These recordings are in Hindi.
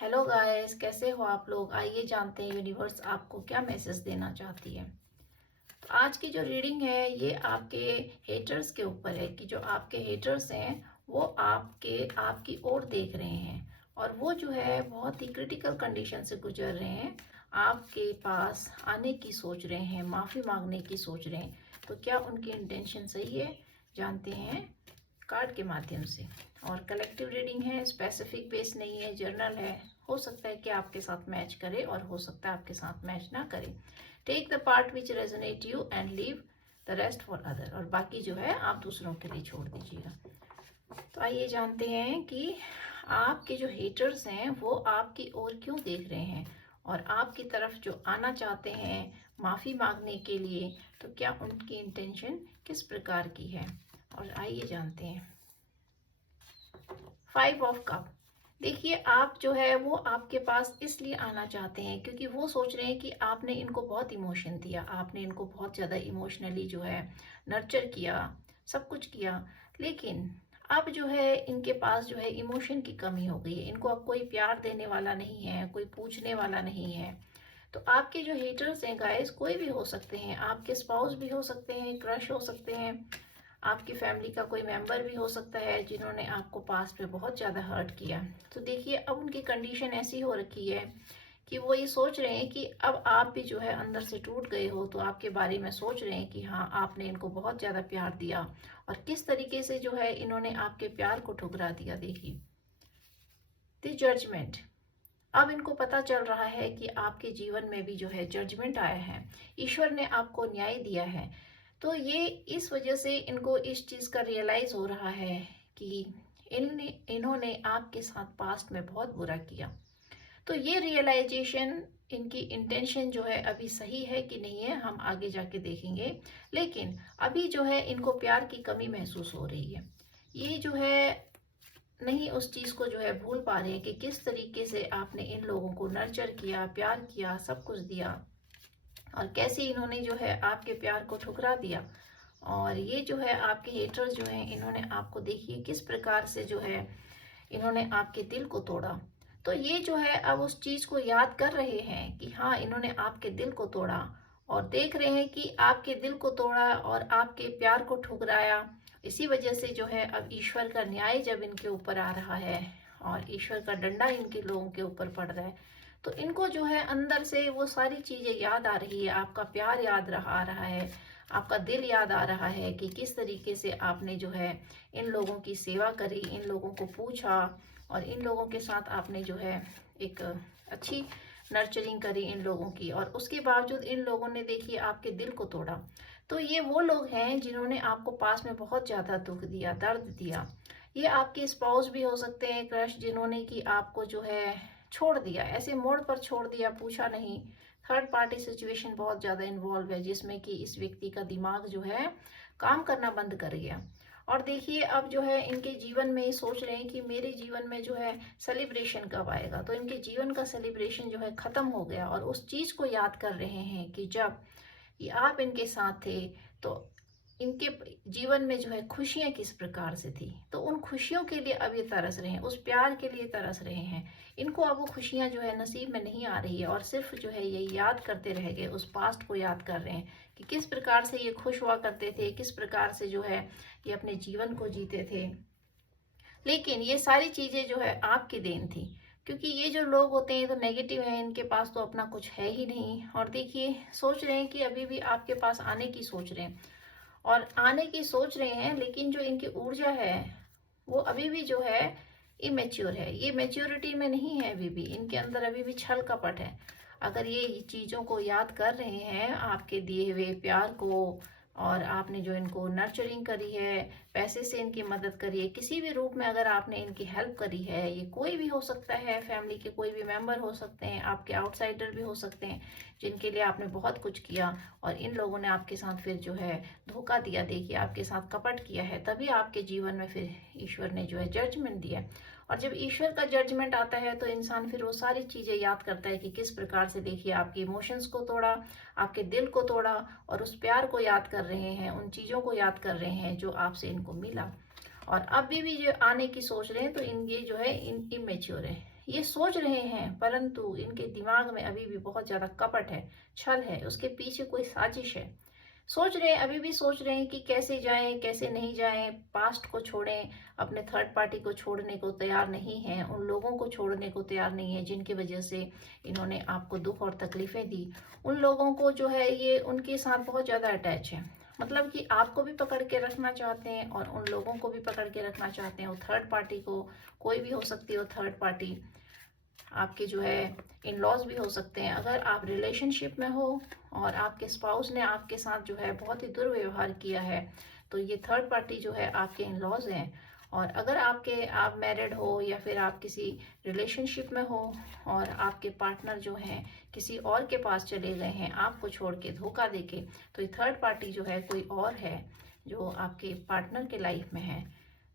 हेलो गाइस, कैसे हो आप लोग। आइए जानते हैं यूनिवर्स आपको क्या मैसेज देना चाहती है। तो आज की जो रीडिंग है ये आपके हेटर्स के ऊपर है कि जो आपके हेटर्स हैं वो आपकी ओर देख रहे हैं और वो जो है बहुत ही क्रिटिकल कंडीशन से गुजर रहे हैं। आपके पास आने की सोच रहे हैं, माफ़ी मांगने की सोच रहे हैं। तो क्या उनकी इंटेंशन सही है, जानते हैं कार्ड के माध्यम से। और कलेक्टिव रीडिंग है, स्पेसिफिक बेस नहीं है, जर्नल है। हो सकता है कि आपके साथ मैच करे और हो सकता है आपके साथ मैच ना करे। Take the part which resonate you and leave the rest for other. और बाकी जो है आप दूसरों के लिए छोड़ दीजिएगा। तो आइए जानते हैं कि आपके जो हेटर्स हैं वो आपकी ओर क्यों देख रहे हैं और आपकी तरफ जो आना चाहते हैं माफ़ी मांगने के लिए। तो क्या उनकी इंटेंशन किस प्रकार की है। और आइए जानते हैं। 5 ऑफ कप। देखिए आप जो है वो आपके पास इसलिए आना चाहते हैं क्योंकि वो सोच रहे हैं कि आपने इनको बहुत इमोशन दिया, आपने इनको बहुत ज़्यादा इमोशनली जो है नर्चर किया, सब कुछ किया। लेकिन अब जो है इनके पास जो है इमोशन की कमी हो गई है। इनको अब कोई प्यार देने वाला नहीं है, कोई पूछने वाला नहीं है। तो आपके जो हेटर्स हैं गाइस, कोई भी हो सकते हैं, आपके स्पाउस भी हो सकते हैं, क्रश हो सकते हैं, आपकी फैमिली का कोई मेंबर भी हो सकता है जिन्होंने आपको पास्ट में बहुत ज़्यादा हर्ट किया। तो देखिए अब उनकी कंडीशन ऐसी हो रखी है कि वो ये सोच रहे हैं कि अब आप भी जो है अंदर से टूट गए हो। तो आपके बारे में सोच रहे हैं कि हाँ, आपने इनको बहुत ज़्यादा प्यार दिया और किस तरीके से जो है इन्होंने आपके प्यार को ठुकरा दिया। देखिए द जजमेंट। अब इनको पता चल रहा है कि आपके जीवन में भी जो है जजमेंट आया है, ईश्वर ने आपको न्याय दिया है। तो ये इस वजह से इनको इस चीज़ का रियलाइज हो रहा है कि इन्होंने आपके साथ पास्ट में बहुत बुरा किया। तो ये रियलाइजेशन, इनकी इंटेंशन जो है अभी सही है कि नहीं है हम आगे जाके देखेंगे। लेकिन अभी जो है इनको प्यार की कमी महसूस हो रही है। ये जो है नहीं उस चीज़ को जो है भूल पा रहे हैं कि किस तरीके से आपने इन लोगों को नर्चर किया, प्यार किया, सब कुछ दिया और कैसे इन्होंने जो है आपके प्यार को ठुकरा दिया। और ये जो है आपके हेटर्स जो हैं इन्होंने आपको देखिए किस प्रकार से जो है इन्होंने आपके दिल को तोड़ा। तो ये जो है अब उस चीज़ को याद कर रहे हैं कि हाँ, इन्होंने आपके दिल को तोड़ा और देख रहे हैं कि आपके दिल को तोड़ा और आपके प्यार को ठुकराया। इसी वजह से जो है अब ईश्वर का न्याय जब इनके ऊपर आ रहा है और ईश्वर का डंडा इनके लोगों के ऊपर पड़ रहा है, तो इनको जो है अंदर से वो सारी चीज़ें याद आ रही है। आपका प्यार याद आ रहा है, आपका दिल याद आ रहा है कि किस तरीके से आपने जो है इन लोगों की सेवा करी, इन लोगों को पूछा और इन लोगों के साथ आपने जो है एक अच्छी नर्चरिंग करी इन लोगों की। और उसके बावजूद इन लोगों ने देखिए आपके दिल को तोड़ा। तो ये वो लोग हैं जिन्होंने आपको पास में बहुत ज़्यादा दुख दिया, दर्द दिया। ये आपके स्पाउस भी हो सकते हैं, क्रश, जिन्होंने कि आपको जो है छोड़ दिया, ऐसे मोड़ पर छोड़ दिया, पूछा नहीं। थर्ड पार्टी सिचुएशन बहुत ज़्यादा इन्वॉल्व है जिसमें कि इस व्यक्ति का दिमाग जो है काम करना बंद कर गया। और देखिए अब जो है इनके जीवन में सोच रहे हैं कि मेरे जीवन में जो है सेलिब्रेशन कब आएगा। तो इनके जीवन का सेलिब्रेशन जो है ख़त्म हो गया और उस चीज़ को याद कर रहे हैं कि जब ये आप इनके साथ थे तो इनके जीवन में जो है खुशियाँ किस प्रकार से थी। तो उन खुशियों के लिए अब ये तरस रहे हैं, उस प्यार के लिए तरस रहे हैं। इनको अब वो खुशियाँ जो है नसीब में नहीं आ रही है और सिर्फ जो है ये याद करते रह गए, उस पास्ट को याद कर रहे हैं कि किस प्रकार से ये खुश हुआ करते थे, किस प्रकार से जो है ये अपने जीवन को जीते थे। लेकिन ये सारी चीज़ें जो है आपकी देन थी, क्योंकि ये जो लोग होते हैं तो नेगेटिव हैं, इनके पास तो अपना कुछ है ही नहीं। और देखिए सोच रहे हैं कि अभी भी आपके पास आने की सोच रहे हैं और आने की सोच रहे हैं, लेकिन जो इनकी ऊर्जा है वो अभी भी जो है इमेच्योर है। ये मेच्योरिटी में नहीं है, अभी भी इनके अंदर अभी भी छल कपट है। अगर ये चीज़ों को याद कर रहे हैं, आपके दिए हुए प्यार को, और आपने जो इनको नर्चरिंग करी है, पैसे से इनकी मदद करी है, किसी भी रूप में अगर आपने इनकी हेल्प करी है, ये कोई भी हो सकता है, फैमिली के कोई भी मेंबर हो सकते हैं, आपके आउटसाइडर भी हो सकते हैं, जिनके लिए आपने बहुत कुछ किया और इन लोगों ने आपके साथ फिर जो है धोखा दिया, देखिए आपके साथ कपट किया है, तभी आपके जीवन में फिर ईश्वर ने जो है जजमेंट दिया। और जब ईश्वर का जजमेंट आता है तो इंसान फिर वो सारी चीज़ें याद करता है कि किस प्रकार से देखिए आपके इमोशंस को तोड़ा, आपके दिल को तोड़ा और उस प्यार को याद कर रहे हैं, उन चीज़ों को याद कर रहे हैं जो आपसे इनको मिला। और अभी भी जो आने की सोच रहे हैं तो इन ये जो है इन इमेच्योर है। ये सोच रहे हैं, परंतु इनके दिमाग में अभी भी बहुत ज़्यादा कपट है, छल है, उसके पीछे कोई साजिश है। सोच रहे हैं, अभी भी सोच रहे हैं कि कैसे जाएं, कैसे नहीं जाएं, पास्ट को छोड़ें, अपने थर्ड पार्टी को छोड़ने को तैयार नहीं हैं, उन लोगों को छोड़ने को तैयार नहीं है जिनकी वजह से इन्होंने आपको दुख और तकलीफें दी। उन लोगों को जो है ये उनके साथ बहुत ज़्यादा अटैच है, मतलब कि आपको भी पकड़ के रखना चाहते हैं और उन लोगों को भी पकड़ के रखना चाहते हैं। वो थर्ड पार्टी को कोई भी हो सकती है, वो थर्ड पार्टी आपके जो है इन लॉज भी हो सकते हैं। अगर आप रिलेशनशिप में हो और आपके स्पाउस ने आपके साथ जो है बहुत ही दुर्व्यवहार किया है, तो ये थर्ड पार्टी जो है आपके इन लॉज हैं। और अगर आप मैरिड हो या फिर आप किसी रिलेशनशिप में हो और आपके पार्टनर जो हैं किसी और के पास चले गए हैं आपको छोड़ के धोखा देके, तो ये थर्ड पार्टी जो है कोई और है जो आपके पार्टनर के लाइफ में है।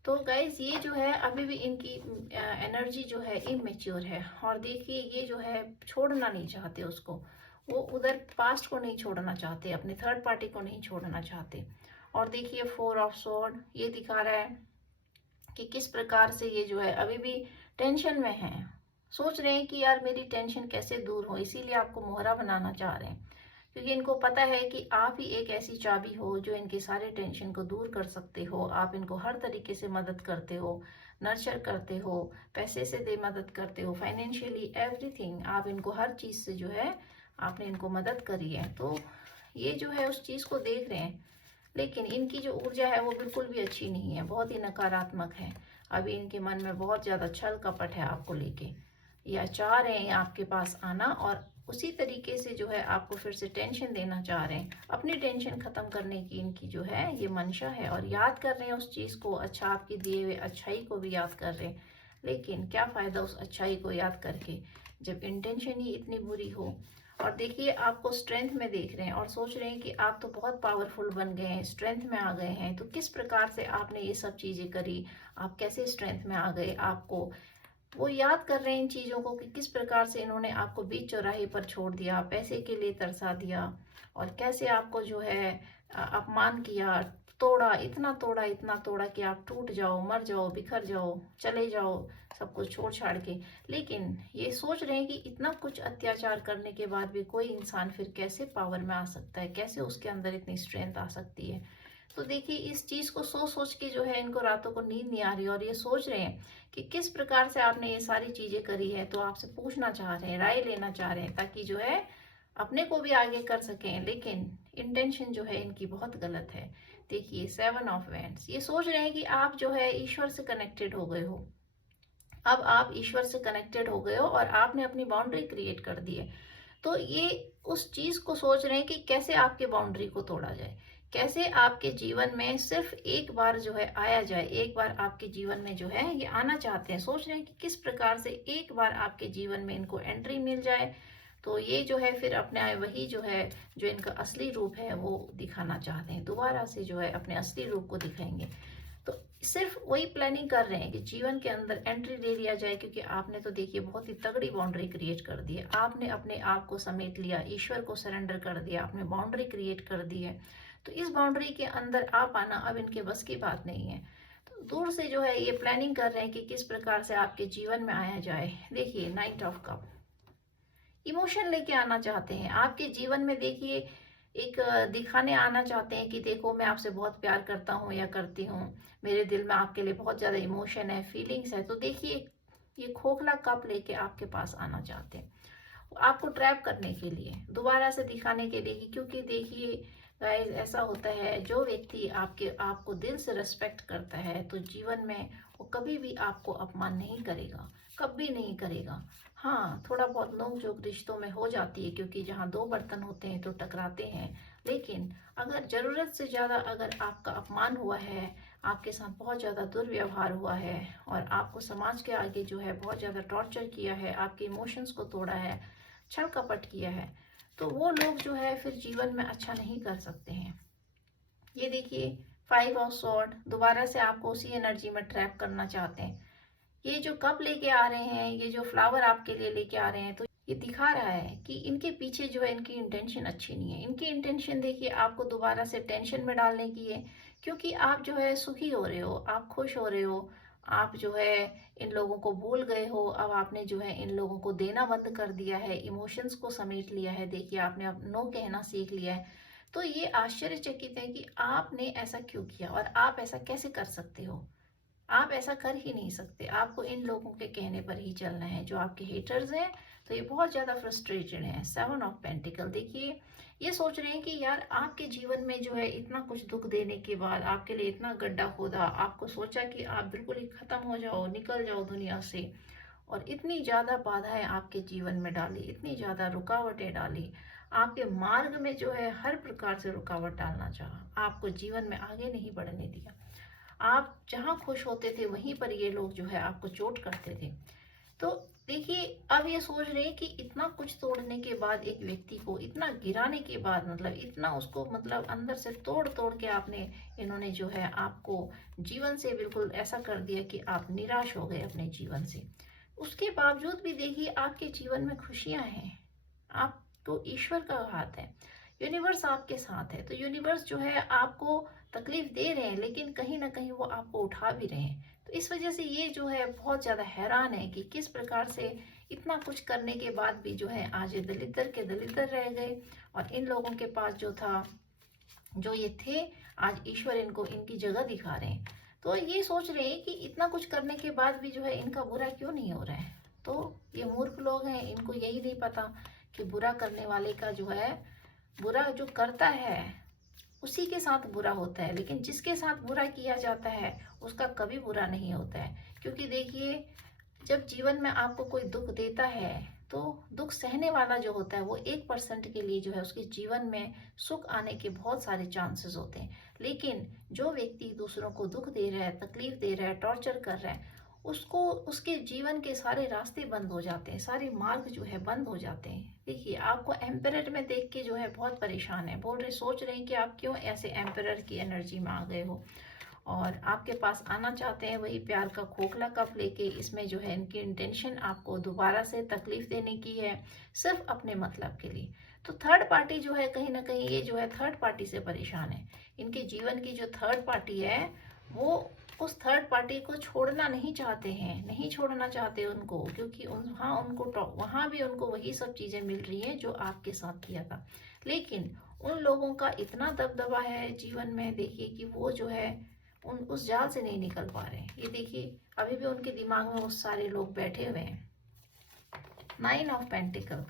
तो गाइज ये जो है अभी भी इनकी एनर्जी जो है इमेच्योर है, और देखिए ये जो है छोड़ना नहीं चाहते उसको, वो उधर पास्ट को नहीं छोड़ना चाहते, अपने थर्ड पार्टी को नहीं छोड़ना चाहते। और देखिए 4 ऑफ स्वॉर्ड ये दिखा रहा है कि किस प्रकार से ये जो है अभी भी टेंशन में है, सोच रहे हैं कि यार मेरी टेंशन कैसे दूर हो, इसीलिए आपको मोहरा बनाना चाह रहे हैं, क्योंकि इनको पता है कि आप ही एक ऐसी चाबी हो जो इनके सारे टेंशन को दूर कर सकते हो। आप इनको हर तरीके से मदद करते हो, नर्चर करते हो, पैसे से दे मदद करते हो, फाइनेंशियली एवरीथिंग, आप इनको हर चीज़ से जो है आपने इनको मदद करी है। तो ये जो है उस चीज़ को देख रहे हैं, लेकिन इनकी जो ऊर्जा है वो बिल्कुल भी अच्छी नहीं है, बहुत ही नकारात्मक है। अभी इनके मन में बहुत ज़्यादा छल कपट है आपको लेके, या चाह रहे हैं आपके पास आना और उसी तरीके से जो है आपको फिर से टेंशन देना चाह रहे हैं। अपनी टेंशन खत्म करने की इनकी जो है ये मंशा है, और याद कर रहे हैं उस चीज़ को, अच्छा आपकी दिए हुए अच्छाई को भी याद कर रहे हैं। लेकिन क्या फ़ायदा उस अच्छाई को याद करके जब इंटेंशन ही इतनी बुरी हो। और देखिए आपको स्ट्रेंथ में देख रहे हैं और सोच रहे हैं कि आप तो बहुत पावरफुल बन गए हैं, स्ट्रेंथ में आ गए हैं, तो किस प्रकार से आपने ये सब चीज़ें करी, आप कैसे स्ट्रेंथ में आ गए, आपको वो याद कर रहे हैं इन चीज़ों को कि किस प्रकार से इन्होंने आपको बीच चौराहे पर छोड़ दिया, पैसे के लिए तरसा दिया, और कैसे आपको जो है अपमान किया, तोड़ा इतना तोड़ा कि आप टूट जाओ, मर जाओ, बिखर जाओ, चले जाओ, सब कुछ छोड़ छाड़ के। लेकिन ये सोच रहे हैं कि इतना कुछ अत्याचार करने के बाद भी कोई इंसान फिर कैसे पावर में आ सकता है, कैसे उसके अंदर इतनी स्ट्रेंथ आ सकती है। तो देखिए इस चीज़ को सोच सोच के जो है इनको रातों को नींद नहीं आ रही, और ये सोच रहे हैं कि किस प्रकार से आपने ये सारी चीज़ें करी है, तो आपसे पूछना चाह रहे हैं, राय लेना चाह रहे हैं, ताकि जो है अपने को भी आगे कर सकें। लेकिन इंटेंशन जो है इनकी बहुत गलत है। देखिए 7 ऑफ वैंड्स ये सोच रहे हैं कि आप जो है ईश्वर से कनेक्टेड हो गए हो, अब आप ईश्वर से कनेक्टेड हो गए हो और आपने अपनी बाउंड्री क्रिएट कर दी है। तो ये उस चीज को सोच रहे हैं कि कैसे आपके बाउंड्री को तोड़ा जाए, कैसे आपके जीवन में सिर्फ एक बार जो है आया जाए, एक बार आपके जीवन में जो है ये आना चाहते हैं, सोच रहे हैं कि किस प्रकार से एक बार आपके जीवन में इनको एंट्री मिल जाए, तो ये जो है फिर अपने वही जो है जो इनका असली रूप है वो दिखाना चाहते हैं, दोबारा से जो है अपने असली रूप को दिखाएंगे। तो सिर्फ वही प्लानिंग कर रहे हैं कि जीवन के अंदर एंट्री ले लिया जाए, क्योंकि आपने तो देखिए बहुत ही तगड़ी बाउंड्री क्रिएट कर दी है, आपने अपने आप को समेट लिया, ईश्वर को सरेंडर कर दिया, आपने बाउंड्री क्रिएट कर दी है। तो इस बाउंड्री के अंदर आ पाना अब इनके बस की बात नहीं है। तो दूर से जो है ये प्लानिंग कर रहे हैं कि किस प्रकार से आपके जीवन में आया जाए। देखिए 9 ऑफ कप इमोशन लेके आना चाहते हैं आपके जीवन में। देखिए एक दिखाने आना चाहते हैं कि देखो मैं आपसे बहुत प्यार करता हूँ या करती हूँ, मेरे दिल में आपके लिए बहुत ज़्यादा इमोशन है, फीलिंग्स है। तो देखिए ये खोखला कप लेके आपके पास आना चाहते हैं, आपको ट्रैप करने के लिए, दोबारा से दिखाने के लिए क्योंकि देखिए गाइस ऐसा होता है, जो व्यक्ति आपको दिल से रिस्पेक्ट करता है तो जीवन में वो कभी भी आपको अपमान नहीं करेगा, कभी नहीं करेगा। हाँ थोड़ा बहुत नोक झोंक रिश्तों में हो जाती है, क्योंकि जहाँ दो बर्तन होते हैं तो टकराते हैं। लेकिन अगर ज़रूरत से ज़्यादा अगर आपका अपमान हुआ है, आपके साथ बहुत ज़्यादा दुर्व्यवहार हुआ है, और आपको समाज के आगे जो है बहुत ज़्यादा टॉर्चर किया है, आपके इमोशंस को तोड़ा है, छल कपट किया है, तो वो लोग जो है फिर जीवन में अच्छा नहीं कर सकते हैं। ये देखिए 5 ऑफ स्वॉर्ड दोबारा से आपको उसी एनर्जी में ट्रैप करना चाहते हैं। ये जो कप लेके आ रहे हैं, ये जो फ्लावर आपके लिए लेके आ रहे हैं, तो ये दिखा रहा है कि इनके पीछे जो है इनकी इंटेंशन अच्छी नहीं है। इनकी इंटेंशन देखिए आपको दोबारा से टेंशन में डालने की है, क्योंकि आप जो है सुखी हो रहे हो, आप खुश हो रहे हो, आप जो है इन लोगों को भूल गए हो, अब आपने जो है इन लोगों को देना बंद कर दिया है, इमोशंस को समेट लिया है, देखिए आपने अब नो कहना सीख लिया है। तो ये आश्चर्यचकित है कि आपने ऐसा क्यों किया और आप ऐसा कैसे कर सकते हो। आप ऐसा कर ही नहीं सकते, आपको इन लोगों के कहने पर ही चलना है जो आपके हेटर्स हैं। तो ये बहुत ज़्यादा फ्रस्ट्रेटेड हैं। 7 ऑफ पेंटिकल, देखिए ये सोच रहे हैं कि यार आपके जीवन में जो है इतना कुछ दुख देने के बाद, आपके लिए इतना गड्ढा खोदा, आपको सोचा कि आप बिल्कुल ही खत्म हो जाओ, निकल जाओ दुनिया से, और इतनी ज़्यादा बाधाएं आपके जीवन में डाली, इतनी ज़्यादा रुकावटें डाली, आपके मार्ग में जो है हर प्रकार से रुकावट डालना चाहा, आपको जीवन में आगे नहीं बढ़ने दिया। आप जहाँ खुश होते थे वहीं पर ये लोग जो है आपको चोट करते थे। तो देखिए अब ये सोच रहे हैं कि इतना कुछ तोड़ने के बाद, एक व्यक्ति को इतना गिराने के बाद, मतलब इतना उसको मतलब अंदर से तोड़ तोड़ के आपने, इन्होंने जो है आपको जीवन से बिल्कुल ऐसा कर दिया कि आप निराश हो गए अपने जीवन से। उसके बावजूद भी देखिए आपके जीवन में खुशियां हैं। आप तो ईश्वर का हाथ है, यूनिवर्स आपके साथ है। तो यूनिवर्स जो है आपको तकलीफ दे रहे हैं, लेकिन कहीं ना कहीं वो आपको उठा भी रहे हैं। तो इस वजह से ये जो है बहुत ज़्यादा हैरान है कि किस प्रकार से इतना कुछ करने के बाद भी जो है आज ये दलिद्दर के दलिद्दर रह गए, और इन लोगों के पास जो था, जो ये थे, आज ईश्वर इनको इनकी जगह दिखा रहे हैं। तो ये सोच रहे हैं कि इतना कुछ करने के बाद भी जो है इनका बुरा क्यों नहीं हो रहा है। तो ये मूर्ख लोग हैं, इनको यही नहीं पता कि बुरा करने वाले का जो है, बुरा जो करता है उसी के साथ बुरा होता है, लेकिन जिसके साथ बुरा किया जाता है उसका कभी बुरा नहीं होता है। क्योंकि देखिए जब जीवन में आपको कोई दुख देता है, तो दुख सहने वाला जो होता है वो 1% के लिए जो है उसके जीवन में सुख आने के बहुत सारे चांसेस होते हैं। लेकिन जो व्यक्ति दूसरों को दुख दे रहा है, तकलीफ दे रहा है, टॉर्चर कर रहा है, उसको उसके जीवन के सारे रास्ते बंद हो जाते हैं, सारे मार्ग जो है बंद हो जाते हैं। देखिए आपको एम्परर में देख के जो है बहुत परेशान है, बोल रहे, सोच रहे हैं कि आप क्यों ऐसे एम्परर की एनर्जी में आ गए हो, और आपके पास आना चाहते हैं वही प्यार का खोखला कप लेके। इसमें जो है इनकी इंटेंशन आपको दोबारा से तकलीफ देने की है, सिर्फ अपने मतलब के लिए। तो थर्ड पार्टी जो है कहीं ना कहीं ये जो है थर्ड पार्टी से परेशान है। इनके जीवन की जो थर्ड पार्टी है, वो उस थर्ड पार्टी को छोड़ना नहीं चाहते हैं, नहीं छोड़ना चाहते उनको, क्योंकि वहाँ उनको वहाँ भी उनको वही सब चीज़ें मिल रही हैं जो आपके साथ किया था। लेकिन उन लोगों का इतना दबदबा है जीवन में, देखिए कि वो जो है उस जाल से नहीं निकल पा रहे हैं। ये देखिए अभी भी उनके दिमाग में वो सारे लोग बैठे हुए हैं। 9 ऑफ पेंटिकल,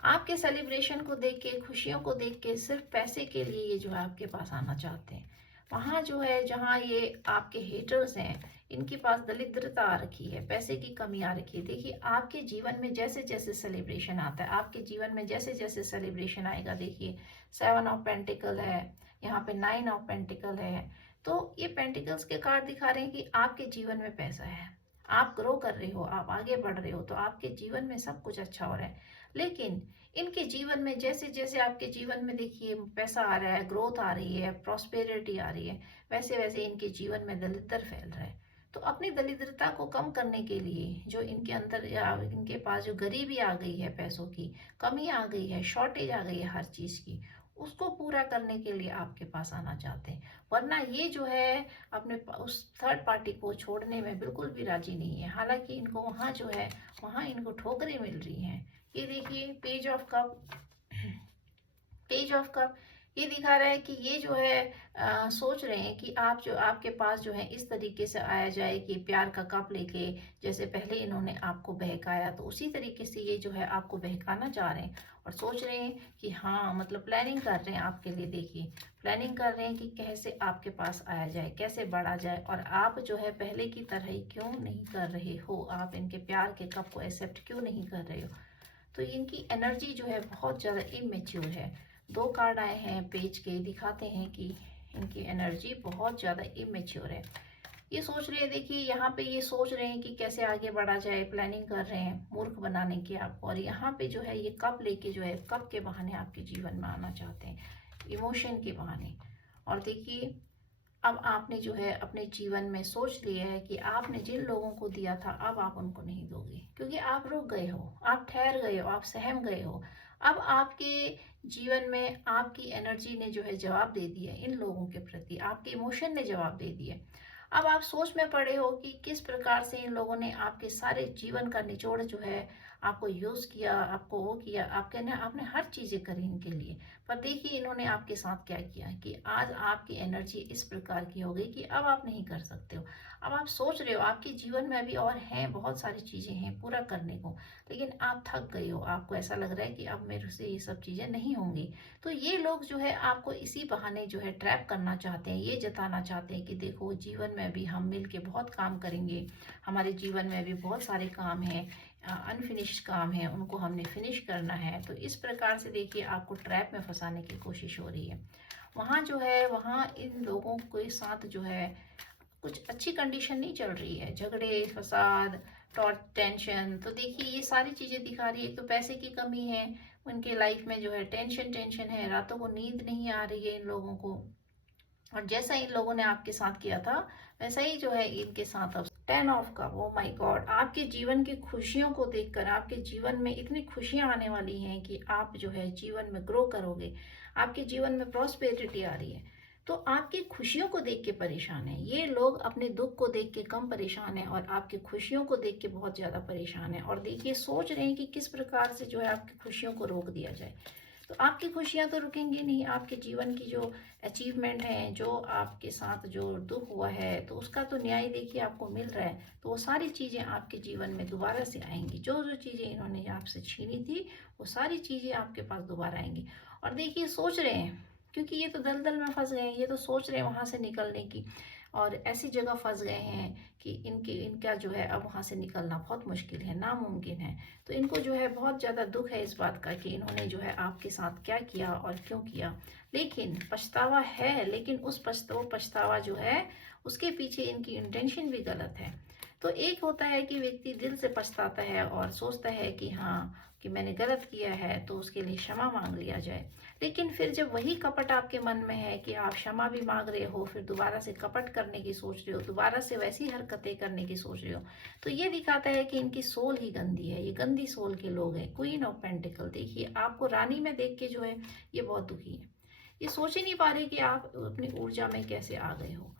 आपके सेलिब्रेशन को देख के, खुशियों को देख के, सिर्फ पैसे के लिए ये जो है आपके पास आना चाहते हैं। वहाँ जो है जहाँ ये आपके हेटर्स हैं, इनके पास दरिद्रता आ रखी है, पैसे की कमी आ रखी है। देखिए आपके जीवन में जैसे जैसे सेलिब्रेशन आता है, आपके जीवन में जैसे जैसे सेलिब्रेशन आएगा, देखिए 7 ऑफ पेंटिकल है, यहाँ पे 9 ऑफ पेंटिकल है। तो ये पेंटिकल्स के कार्ड दिखा रहे हैं कि आपके जीवन में पैसा है, आप ग्रो कर रहे हो, आप आगे बढ़ रहे हो, तो आपके जीवन में सब कुछ अच्छा हो रहा है। लेकिन इनके जीवन में जैसे जैसे आपके जीवन में देखिए पैसा आ रहा है, ग्रोथ आ रही है, प्रॉस्पेरिटी आ रही है, वैसे वैसे इनके जीवन में दरिद्र फैल रहा है। तो अपनी दरिद्रता को कम करने के लिए, जो इनके अंदर या इनके पास जो गरीबी आ गई है, पैसों की कमी आ गई है, शॉर्टेज आ गई है हर चीज़ की, उसको पूरा करने के लिए आपके पास आना चाहते हैं। वरना ये जो है अपने उस थर्ड पार्टी को छोड़ने में बिल्कुल भी राजी नहीं है। हालांकि इनको वहाँ जो है, वहाँ इनको ठोकरें मिल रही हैं। ये देखिए पेज ऑफ कप ये दिखा रहा है कि ये जो है सोच रहे हैं कि आप जो आपके पास जो है इस तरीके से आया जाए कि प्यार का कप लेके, जैसे पहले इन्होंने आपको बहकाया, तो उसी तरीके से ये जो है आपको बहकाना चाह रहे हैं। और सोच रहे हैं कि हाँ, मतलब प्लानिंग कर रहे हैं आपके लिए। देखिए प्लानिंग कर रहे हैं कि कैसे आपके पास आया जाए, कैसे बढ़ा जाए, और आप जो है पहले की तरह ही क्यों नहीं कर रहे हो, आप इनके प्यार के कप को एक्सेप्ट क्यों नहीं कर रहे हो। तो इनकी एनर्जी जो है बहुत ज़्यादा इमेच्योर है। 2 कार्ड आए हैं पेज के, दिखाते हैं कि इनकी एनर्जी बहुत ज़्यादा इमेच्योर है। ये सोच रहे हैं, देखिए यहाँ पे ये सोच रहे हैं कि कैसे आगे बढ़ा जाए, प्लानिंग कर रहे हैं मूर्ख बनाने की आपको। और यहाँ पे जो है ये कप लेके जो है कप के बहाने आपके जीवन में आना चाहते हैं, इमोशन के बहाने। और देखिए अब आपने जो है अपने जीवन में सोच लिया है कि आपने जिन लोगों को दिया था अब आप उनको नहीं दोगे, क्योंकि आप रुक गए हो, आप ठहर गए हो, आप सहम गए हो। अब आपके जीवन में आपकी एनर्जी ने जो है जवाब दे दिया इन लोगों के प्रति, आपके इमोशन ने जवाब दे दिया। अब आप सोच में पड़े हो कि किस प्रकार से इन लोगों ने आपके सारे जीवन का निचोड़ जो है आपको यूज़ किया, आपको वो किया, आपके ने आपने हर चीज़ें करी इनके लिए। पर देखिए इन्होंने आपके साथ क्या किया कि आज आपकी एनर्जी इस प्रकार की हो गई कि अब आप नहीं कर सकते हो। अब आप सोच रहे हो आपके जीवन में अभी और हैं, बहुत सारी चीज़ें हैं पूरा करने को, लेकिन आप थक गए हो, आपको ऐसा लग रहा है कि अब मेरे से ये सब चीज़ें नहीं होंगी। तो ये लोग जो है आपको इसी बहाने जो है ट्रैप करना चाहते हैं, ये जताना चाहते हैं कि देखो जीवन में भी हम मिल के बहुत काम करेंगे, हमारे जीवन में भी बहुत सारे काम हैं, अनफिनिश्ड काम है, उनको हमने फिनिश करना है। तो इस प्रकार से देखिए आपको ट्रैप में फंसाने की कोशिश हो रही है। वहाँ जो है, वहाँ इन लोगों के साथ जो है कुछ अच्छी कंडीशन नहीं चल रही है, झगड़े, फसाद, टॉर्च, टेंशन। तो देखिए ये सारी चीज़ें दिखा रही है। एक तो पैसे की कमी है, उनके लाइफ में जो है टेंशन टेंशन है, रातों को नींद नहीं आ रही है इन लोगों को। और जैसा इन लोगों ने आपके साथ किया था वैसा ही जो है इनके साथ अब 10 ऑफ का। ओ माय गॉड, आपके जीवन की खुशियों को देखकर आपके जीवन में इतनी खुशियां आने वाली हैं कि आप जो है जीवन में ग्रो करोगे, आपके जीवन में प्रॉस्पेरिटी आ रही है। तो आपकी खुशियों को देख के परेशान है ये लोग, अपने दुख को देख के कम परेशान है और आपकी खुशियों को देख के बहुत ज्यादा परेशान है। और देखिए सोच रहे हैं कि किस प्रकार से जो है आपकी खुशियों को रोक दिया जाए। तो आपकी खुशियां तो रुकेंगी नहीं, आपके जीवन की जो अचीवमेंट है, जो आपके साथ जो दुख हुआ है, तो उसका तो न्याय देखिए आपको मिल रहा है। तो वो सारी चीज़ें आपके जीवन में दोबारा से आएंगी, जो जो चीज़ें इन्होंने आपसे छीनी थी वो सारी चीज़ें आपके पास दोबारा आएंगी। और देखिए सोच रहे हैं, क्योंकि ये तो दलदल में फंस गए हैं, ये तो सोच रहे हैं वहां से निकलने की, और ऐसी जगह फंस गए हैं कि इनका जो है अब वहां से निकलना बहुत मुश्किल है, नामुमकिन है। तो इनको जो है बहुत ज़्यादा दुख है इस बात का कि इन्होंने जो है आपके साथ क्या किया और क्यों किया। लेकिन पछतावा है, लेकिन उस पछतावा जो है उसके पीछे इनकी इंटेंशन भी गलत है। तो एक होता है कि व्यक्ति दिल से पछताता है और सोचता है कि हाँ, कि मैंने गलत किया है तो उसके लिए क्षमा मांग लिया जाए। लेकिन फिर जब वही कपट आपके मन में है कि आप क्षमा भी मांग रहे हो, फिर दोबारा से कपट करने की सोच रहे हो, दोबारा से वैसी हरकतें करने की सोच रहे हो, तो ये दिखाता है कि इनकी सोल ही गंदी है, ये गंदी सोल के लोग हैं। क्वीन ऑफ पेंटिकल, देखिए आपको रानी में देख के जो है ये बहुत दुखी है। ये सोच ही नहीं पा रहे कि आप अपनी ऊर्जा में कैसे आ गए हो।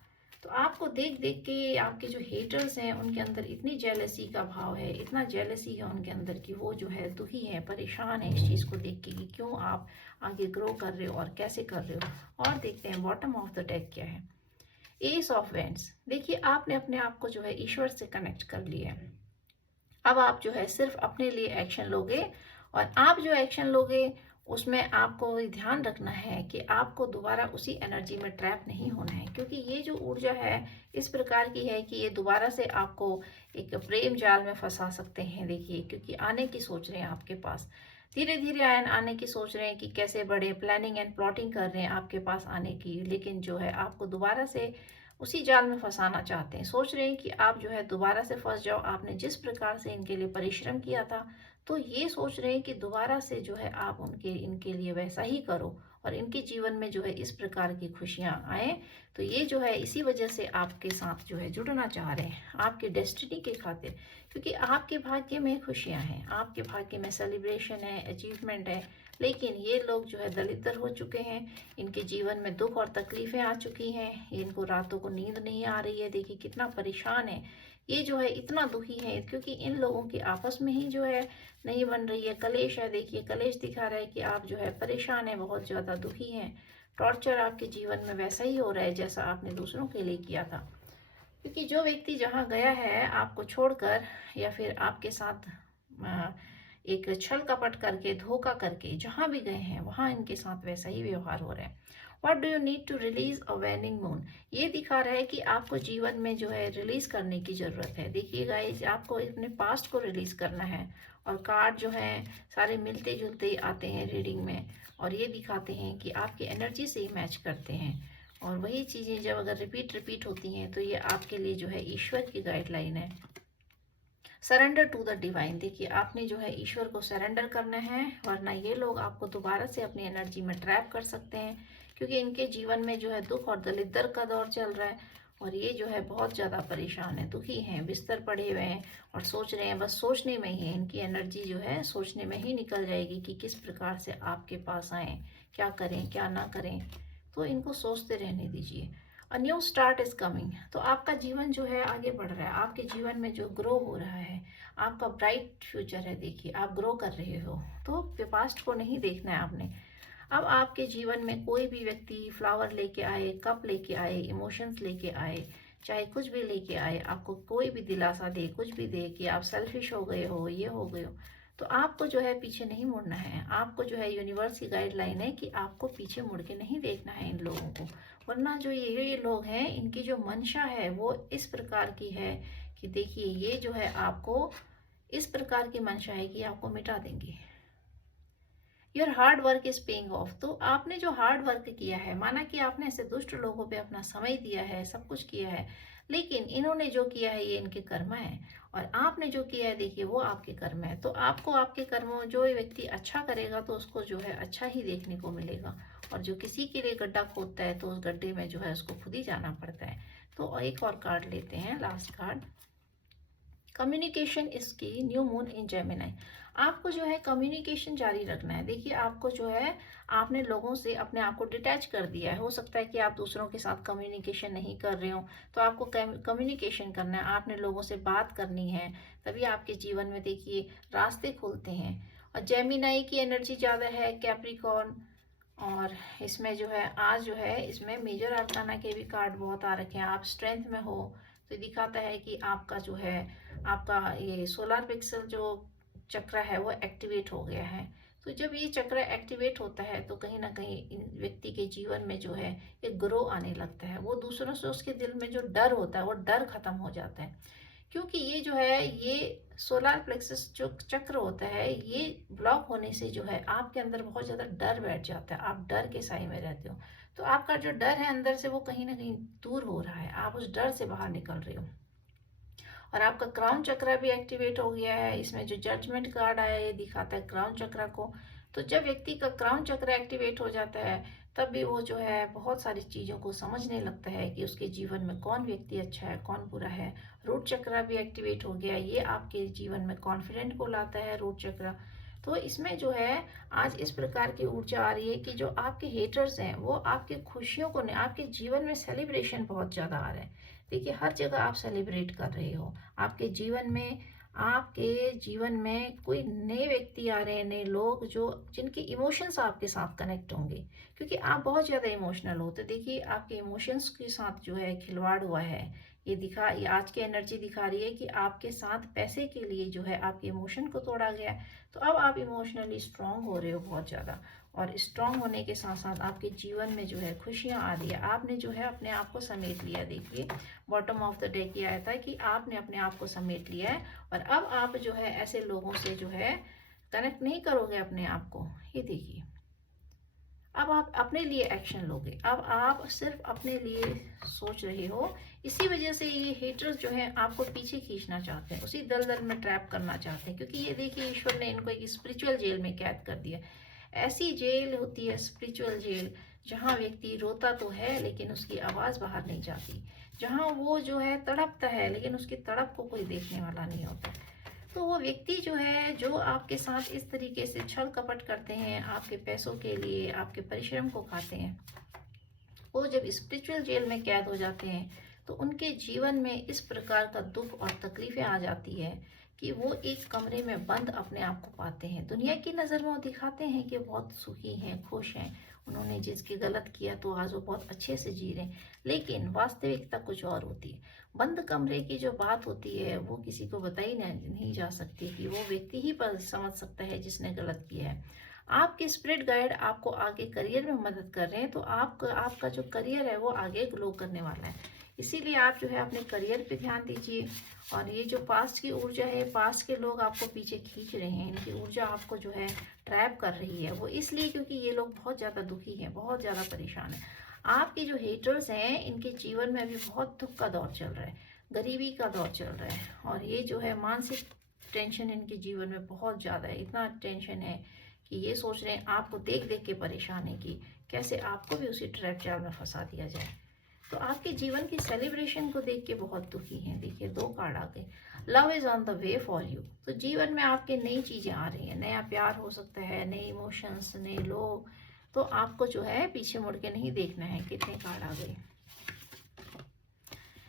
तो आपको देख देख के आपके जो हेटर्स हैं उनके अंदर इतनी जेलसी का भाव है, इतना जेलसी है उनके अंदर कि वो जो है दुखी है, परेशान है इस चीज़ को देख के कि क्यों आप आगे ग्रो कर रहे हो और कैसे कर रहे हो। और देखते हैं बॉटम ऑफ द डेक क्या है। एस ऑफ वेंट्स, देखिए आपने अपने आप को जो है ईश्वर से कनेक्ट कर लिया है। अब आप जो है सिर्फ अपने लिए एक्शन लोगे, और आप जो एक्शन लोगे उसमें आपको ध्यान रखना है कि आपको दोबारा उसी एनर्जी में ट्रैप नहीं होना है, क्योंकि ये जो ऊर्जा है इस प्रकार की है कि ये दोबारा से आपको एक प्रेम जाल में फंसा सकते हैं। देखिए क्योंकि आने की सोच रहे हैं आपके पास, धीरे धीरे आने की सोच रहे हैं कि कैसे बड़े प्लानिंग एंड प्लॉटिंग कर रहे हैं आपके पास आने की, लेकिन जो है आपको दोबारा से उसी जाल में फंसाना चाहते हैं। सोच रहे हैं कि आप जो है दोबारा से फंस जाओ, आपने जिस प्रकार से इनके लिए परिश्रम किया था, तो ये सोच रहे हैं कि दोबारा से जो है आप इनके लिए वैसा ही करो और इनके जीवन में जो है इस प्रकार की खुशियां आए। तो ये जो है इसी वजह से आपके साथ जो है जुड़ना चाह रहे हैं, आपके डेस्टिनी के खातिर, क्योंकि आपके भाग्य में खुशियां हैं, आपके भाग्य में सेलिब्रेशन है, अचीवमेंट है। लेकिन ये लोग जो है दलिद्र हो चुके हैं, इनके जीवन में दुख और तकलीफें आ चुकी हैं, इनको रातों को नींद नहीं आ रही है। देखिए कितना परेशान है ये, जो है इतना दुखी है क्योंकि इन लोगों की आपस में ही जो है नहीं बन रही है, कलेश है। देखिए कलेश दिखा रहा है कि आप जो है परेशान है, बहुत ज़्यादा दुखी हैं। टॉर्चर आपके जीवन में वैसा ही हो रहा है जैसा आपने दूसरों के लिए किया था, क्योंकि जो व्यक्ति जहाँ गया है आपको छोड़कर या फिर आपके साथ एक छल कपट करके, धोखा करके जहाँ भी गए हैं वहाँ इनके साथ वैसा ही व्यवहार हो रहा है। What do you need to release a waning moon, ये दिखा रहा है कि आपको जीवन में जो है रिलीज करने की जरूरत है। देखिए गाइस, आपको अपने पास्ट को रिलीज करना है, और कार्ड जो है सारे मिलते जुलते आते हैं रीडिंग में, और ये दिखाते हैं कि आपकी एनर्जी से ही मैच करते हैं। और वही चीज़ें जब अगर रिपीट रिपीट होती हैं तो ये आपके लिए जो है ईश्वर की गाइडलाइन है। सरेंडर टू द डिवाइन, देखिए आपने जो है ईश्वर को सरेंडर करना है, वरना ये लोग आपको दोबारा से अपनी एनर्जी में ट्रैप कर सकते हैं, क्योंकि इनके जीवन में जो है दुख और दलिद्र का दौर चल रहा है। और ये जो है बहुत ज़्यादा परेशान है, दुखी हैं, बिस्तर पड़े हुए हैं और सोच रहे हैं, बस सोचने में ही है इनकी एनर्जी जो है, सोचने में ही निकल जाएगी कि किस प्रकार से आपके पास आए, क्या करें क्या ना करें। तो इनको सोचते रहने दीजिए। A new start is coming. तो आपका जीवन जो है आगे बढ़ रहा है, आपके जीवन में जो ग्रो हो रहा है, आपका ब्राइट फ्यूचर है। देखिए आप ग्रो कर रहे हो, तो पास्ट को नहीं देखना है आपने। अब आपके जीवन में कोई भी व्यक्ति फ्लावर लेके आए, कप लेके आए, इमोशंस लेके आए, चाहे कुछ भी लेके आए, आपको कोई भी दिलासा दे, कुछ भी दे कि आप सेल्फिश हो गए हो, ये हो गए हो, तो आपको जो है पीछे नहीं मुड़ना है। आपको जो है यूनिवर्स की गाइडलाइन है कि आपको पीछे मुड़ के नहीं देखना है इन लोगों को। वरना जो ये लोग हैं, इनकी जो मंशा है वो इस प्रकार की है कि देखिए ये जो है आपको इस प्रकार की मंशा है कि आपको मिटा देंगे। Your hard work is paying off. तो आपने जो हार्ड वर्क किया है, माना कि आपने ऐसे दुष्ट लोगों पे अपना समय दिया है, सब कुछ किया है, लेकिन इन्होंने जो किया है ये इनके कर्म है, और आपने जो किया है देखिए वो आपके कर्म है। तो आपको आपके कर्मों, जो व्यक्ति अच्छा करेगा तो उसको जो है अच्छा ही देखने को मिलेगा, और जो किसी के लिए गड्ढा खोदता है तो उस गड्ढे में जो है उसको खुद ही जाना पड़ता है। तो एक और कार्ड लेते हैं, लास्ट कार्ड। कम्युनिकेशन इज की, न्यू मून इन जेमिनाई। आपको जो है कम्युनिकेशन जारी रखना है। देखिए आपको जो है, आपने लोगों से अपने आप को डिटैच कर दिया है। हो सकता है कि आप दूसरों के साथ कम्युनिकेशन नहीं कर रहे हो, तो आपको कम्युनिकेशन करना है, आपने लोगों से बात करनी है, तभी आपके जीवन में देखिए रास्ते खुलते हैं। और जेमिनाई की एनर्जी ज़्यादा है, कैप्रिकॉर्न, और इसमें जो है आज जो है इसमें मेजर आर्काना के भी कार्ड बहुत आ रखे हैं। आप स्ट्रेंथ में हो तो दिखाता है कि आपका जो है, आपका ये सोलर पिक्सल जो चक्र है वो एक्टिवेट हो गया है। तो जब ये चक्र एक्टिवेट होता है तो कहीं ना कहीं इन व्यक्ति के जीवन में जो है एक ग्रो आने लगता है। वो दूसरों से, उसके दिल में जो डर होता है वो डर खत्म हो जाता है। क्योंकि ये जो है, ये सोलार प्लेक्सस जो चक्र होता है, ये ब्लॉक होने से जो है आपके अंदर बहुत ज़्यादा डर बैठ जाता है। आप डर के साए में रहते हो, तो आपका जो डर है अंदर से वो कहीं ना कहीं दूर हो रहा है, आप उस डर से बाहर निकल रहे हो। और आपका क्राउन चक्र भी एक्टिवेट हो गया है। इसमें जो जजमेंट कार्ड आया है ये दिखाता है क्राउन चक्र को। तो जब व्यक्ति का क्राउन चक्र एक्टिवेट हो जाता है तब भी वो जो है बहुत सारी चीज़ों को समझने लगता है कि उसके जीवन में कौन व्यक्ति अच्छा है, कौन बुरा है। रूट चक्र भी एक्टिवेट हो गया, ये आपके जीवन में कॉन्फिडेंट को लाता है रूट चक्र। तो इसमें जो है आज इस प्रकार की ऊर्जा आ रही है कि जो आपके हेटर्स हैं वो आपकी खुशियों को नहीं, आपके जीवन में सेलिब्रेशन बहुत ज़्यादा आ रहा है। देखिए हर जगह आप सेलिब्रेट कर रहे हो। आपके जीवन में, आपके जीवन में कोई नए व्यक्ति आ रहे हैं, नए लोग जो, जिनके इमोशंस आपके साथ कनेक्ट होंगे, क्योंकि आप बहुत ज़्यादा इमोशनल हो। तो देखिए आपके इमोशंस के साथ जो है खिलवाड़ हुआ है। ये आज की एनर्जी दिखा रही है कि आपके साथ पैसे के लिए जो है आपके इमोशन को तोड़ा गया है। तो अब आप इमोशनली स्ट्रांग हो रहे हो बहुत ज़्यादा, और स्ट्रांग होने के साथ साथ आपके जीवन में जो है खुशियाँ आ रही है। आपने जो है अपने आप को समेट लिया। देखिए बॉटम ऑफ द डेक ये आया था कि आपने अपने आप को समेट लिया है, और अब आप जो है ऐसे लोगों से जो है कनेक्ट नहीं करोगे अपने आप को। ये देखिए अब आप अपने लिए एक्शन लोगे, अब आप सिर्फ अपने लिए सोच रहे हो। इसी वजह से ये हेटर्स जो है आपको पीछे खींचना चाहते हैं, उसी दलदल में ट्रैप करना चाहते हैं, क्योंकि ये देखिए ईश्वर ने इनको एक स्पिरिचुअल जेल में कैद कर दिया। ऐसी जेल होती है स्पिरिचुअल जेल, जहाँ व्यक्ति रोता तो है लेकिन उसकी आवाज़ बाहर नहीं जाती, जहाँ वो जो है तड़पता है लेकिन उसकी तड़प को कोई देखने वाला नहीं होता। तो वो व्यक्ति जो है, जो आपके साथ इस तरीके से छल कपट करते हैं, आपके पैसों के लिए आपके परिश्रम को खाते हैं, वो जब स्पिरिचुअल जेल में कैद हो जाते हैं तो उनके जीवन में इस प्रकार का दुख और तकलीफें आ जाती है कि वो एक कमरे में बंद अपने आप को पाते हैं। दुनिया की नज़र में वो दिखाते हैं कि बहुत सुखी हैं, खुश हैं, उन्होंने जिसकी गलत किया तो आज वो बहुत अच्छे से जी रहे हैं, लेकिन वास्तविकता कुछ और होती है। बंद कमरे की जो बात होती है वो किसी को बताई नहीं जा सकती, कि वो व्यक्ति ही पर समझ सकता है जिसने गलत किया है। आपके स्पिरिट गाइड आपको आगे करियर में मदद कर रहे हैं, तो आपका जो करियर है वो आगे ग्लो करने वाला है। इसीलिए आप जो है अपने करियर पे ध्यान दीजिए। और ये जो पास्ट की ऊर्जा है, पास्ट के लोग आपको पीछे खींच रहे हैं, इनकी ऊर्जा आपको जो है ट्रैप कर रही है, वो इसलिए क्योंकि ये लोग बहुत ज़्यादा दुखी हैं, बहुत ज़्यादा परेशान हैं। आपके जो हेटर्स हैं इनके जीवन में अभी बहुत दुख का दौर चल रहा है, गरीबी का दौर चल रहा है, और ये जो है मानसिक टेंशन इनके जीवन में बहुत ज़्यादा है। इतना टेंशन है कि ये सोच रहे हैं आपको देख देख के परेशान है कि कैसे आपको भी उसी ट्रैप जाल में फंसा दिया जाए। तो आपके जीवन की सेलिब्रेशन को देख के बहुत दुखी हैं। देखिए 2 कार्ड आ गए, love is on the way for you. तो जीवन में आपके नई चीज़ें आ रही हैं, नया प्यार हो सकता है, नए इमोशंस, नए लोग। तो आपको जो है पीछे मुड़ के नहीं देखना है। कितने कार्ड आ गए,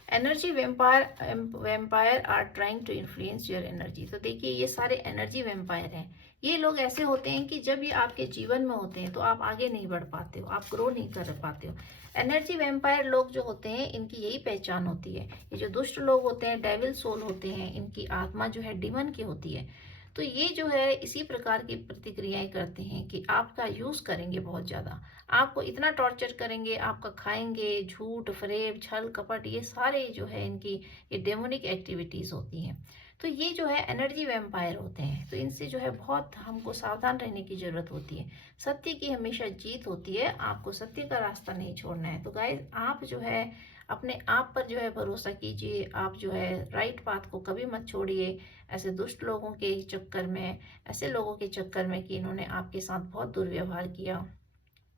energy vampire are trying to influence your energy. तो देखिए ये सारे एनर्जी वेम्पायर हैं। ये लोग ऐसे होते हैं कि जब ये आपके जीवन में होते हैं तो आप आगे नहीं बढ़ पाते हो, आप ग्रो नहीं कर पाते हो। एनर्जी वेम्पायर लोग जो होते हैं इनकी यही पहचान होती है। ये जो दुष्ट लोग होते हैं, डेविल सोल होते हैं, इनकी आत्मा जो है डिमन की होती है। तो ये जो है इसी प्रकार की प्रतिक्रियाएं करते हैं कि आपका यूज करेंगे बहुत ज्यादा, आपको इतना टॉर्चर करेंगे, आपका खाएंगे, झूठ फरेब छल कपट, ये सारे जो है इनकी ये डेमोनिक एक्टिविटीज होती हैं। तो ये जो है एनर्जी वेम्पायर होते हैं। तो इनसे जो है बहुत हमको सावधान रहने की जरूरत होती है। सत्य की हमेशा जीत होती है, आपको सत्य का रास्ता नहीं छोड़ना है। तो गाइज आप जो है अपने आप पर जो है भरोसा कीजिए, आप जो है राइट पाथ को कभी मत छोड़िए ऐसे दुष्ट लोगों के चक्कर में, ऐसे लोगों के चक्कर में कि इन्होंने आपके साथ बहुत दुर्व्यवहार किया,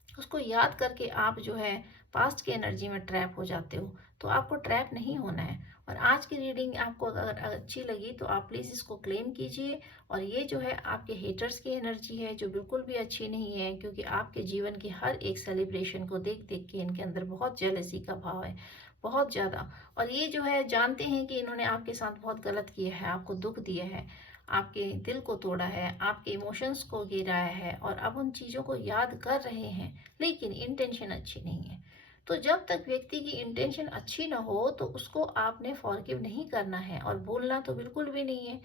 उसको याद करके आप जो है पास्ट की एनर्जी में ट्रैप हो जाते हो। तो आपको ट्रैप नहीं होना है। और आज की रीडिंग आपको अगर अच्छी लगी तो आप प्लीज़ इसको क्लेम कीजिए। और ये जो है आपके हेटर्स की एनर्जी है जो बिल्कुल भी अच्छी नहीं है, क्योंकि आपके जीवन की हर एक सेलिब्रेशन को देख देख के इनके अंदर बहुत जेलसी का भाव है, बहुत ज़्यादा। और ये जो है जानते हैं कि इन्होंने आपके साथ बहुत गलत किया है, आपको दुख दिया है, आपके दिल को तोड़ा है, आपके इमोशंस को गिराया है, और अब उन चीज़ों को याद कर रहे हैं, लेकिन इंटेंशन अच्छी नहीं है। तो जब तक व्यक्ति की इंटेंशन अच्छी ना हो तो उसको आपने फॉरगिव नहीं करना है, और भूलना तो बिल्कुल भी नहीं है।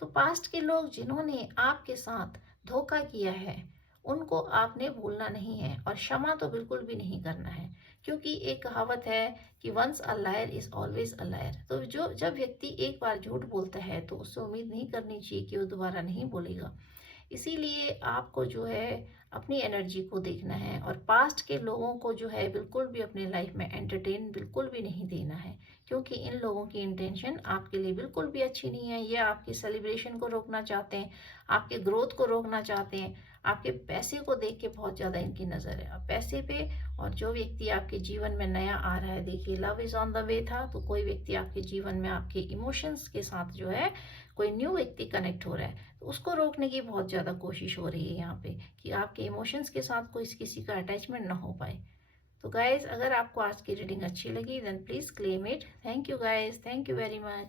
तो पास्ट के लोग जिन्होंने आपके साथ धोखा किया है उनको आपने भूलना नहीं है, और क्षमा तो बिल्कुल भी नहीं करना है। क्योंकि एक कहावत है कि once a liar is always a liar. तो जो जब व्यक्ति एक बार झूठ बोलता है तो उससे उम्मीद नहीं करनी चाहिए कि वो दोबारा नहीं बोलेगा। इसीलिए आपको जो है अपनी एनर्जी को देखना है, और पास्ट के लोगों को जो है बिल्कुल भी अपने लाइफ में एंटरटेन बिल्कुल भी नहीं देना है। क्योंकि इन लोगों की इंटेंशन आपके लिए बिल्कुल भी अच्छी नहीं है। ये आपकी सेलिब्रेशन को रोकना चाहते हैं, आपके ग्रोथ को रोकना चाहते हैं, आपके पैसे को देख के बहुत ज़्यादा इनकी नज़र है पैसे पे। और जो व्यक्ति आपके जीवन में नया आ रहा है, देखिए love is on the way था, तो कोई व्यक्ति आपके जीवन में आपके इमोशंस के साथ जो है कोई न्यू व्यक्ति कनेक्ट हो रहा है, तो उसको रोकने की बहुत ज़्यादा कोशिश हो रही है यहाँ पे कि आपके इमोशंस के साथ कोई किसी का अटैचमेंट ना हो पाए। तो गाइज अगर आपको आज की रीडिंग अच्छी लगी then please claim it. Thank you guys, thank you very much.